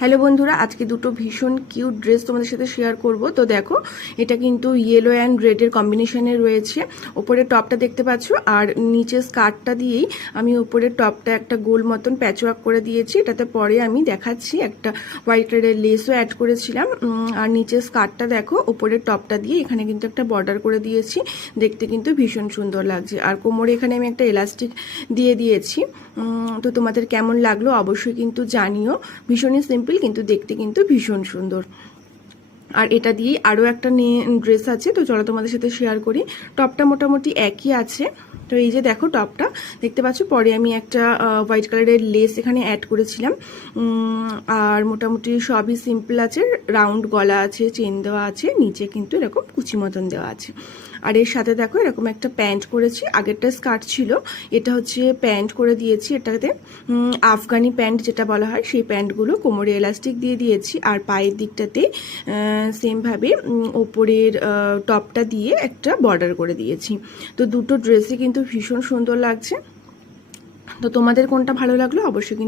Hello বন্ধুরা, আজকে দুটো ভীষণ কিউট ড্রেস তোমাদের সাথে শেয়ার করব। তো দেখো, এটা কিন্তু ইয়েলো অ্যান্ড রেডের কম্বিনেশনে রয়েছে। ওপরে টপটা দেখতে পাচ্ছ, আর নিচে স্কার্টটা দিয়েই আমি ওপরের টপটা একটা গোল মতন প্যাচওয়ার্ক করে দিয়েছি। এটাতে পরে আমি দেখাচ্ছি, একটা হোয়াইট রেডের লেসও অ্যাড করেছিলাম। আর নিচে স্কার্টটা দেখো, ওপরের টপটা দিয়ে এখানে কিন্তু একটা বর্ডার করে দিয়েছি। দেখতে কিন্তু ভীষণ সুন্দর লাগছে। আর কোমরে এখানে আমি একটা এলাস্টিক দিয়ে দিয়েছি। তো তোমাদের কেমন লাগলো অবশ্যই কিন্তু জানিও। ভীষণই সিম্পল, কিন্তু দেখতে কিন্তু ভীষণ সুন্দর। আর এটা দিয়েই আরও একটা ড্রেস আছে, তো চলো তোমাদের সাথে শেয়ার করি। টপটা মোটামুটি একই আছে। তো এই যে দেখো, টপটা দেখতে পাচ্ছ, পরে আমি একটা হোয়াইট কালারের লেস এখানে অ্যাড করেছিলাম। আর মোটামুটি সবই সিম্পল আছে। রাউন্ড গলা আছে, চেন দেওয়া আছে, নিচে কিন্তু এরকম কুচি মতন দেওয়া আছে। আর এর সাথে দেখো এরকম একটা প্যান্ট করেছি। আগেরটা স্কার্ট ছিল, এটা হচ্ছে প্যান্ট করে দিয়েছি। এটাতে আফগানি প্যান্ট যেটা বলা হয়, সেই প্যান্টগুলো কোমরে এলাস্টিক দিয়ে দিয়েছি। আর পায়ের দিকটাতে সেমভাবে ওপরের টপটা দিয়ে একটা বর্ডার করে দিয়েছি। তো দুটো ড্রেসই কিন্তু ভীষণ সুন্দর লাগছে। তো তোমাদের কোনটা ভালো লাগলো অবশ্যই কিন্তু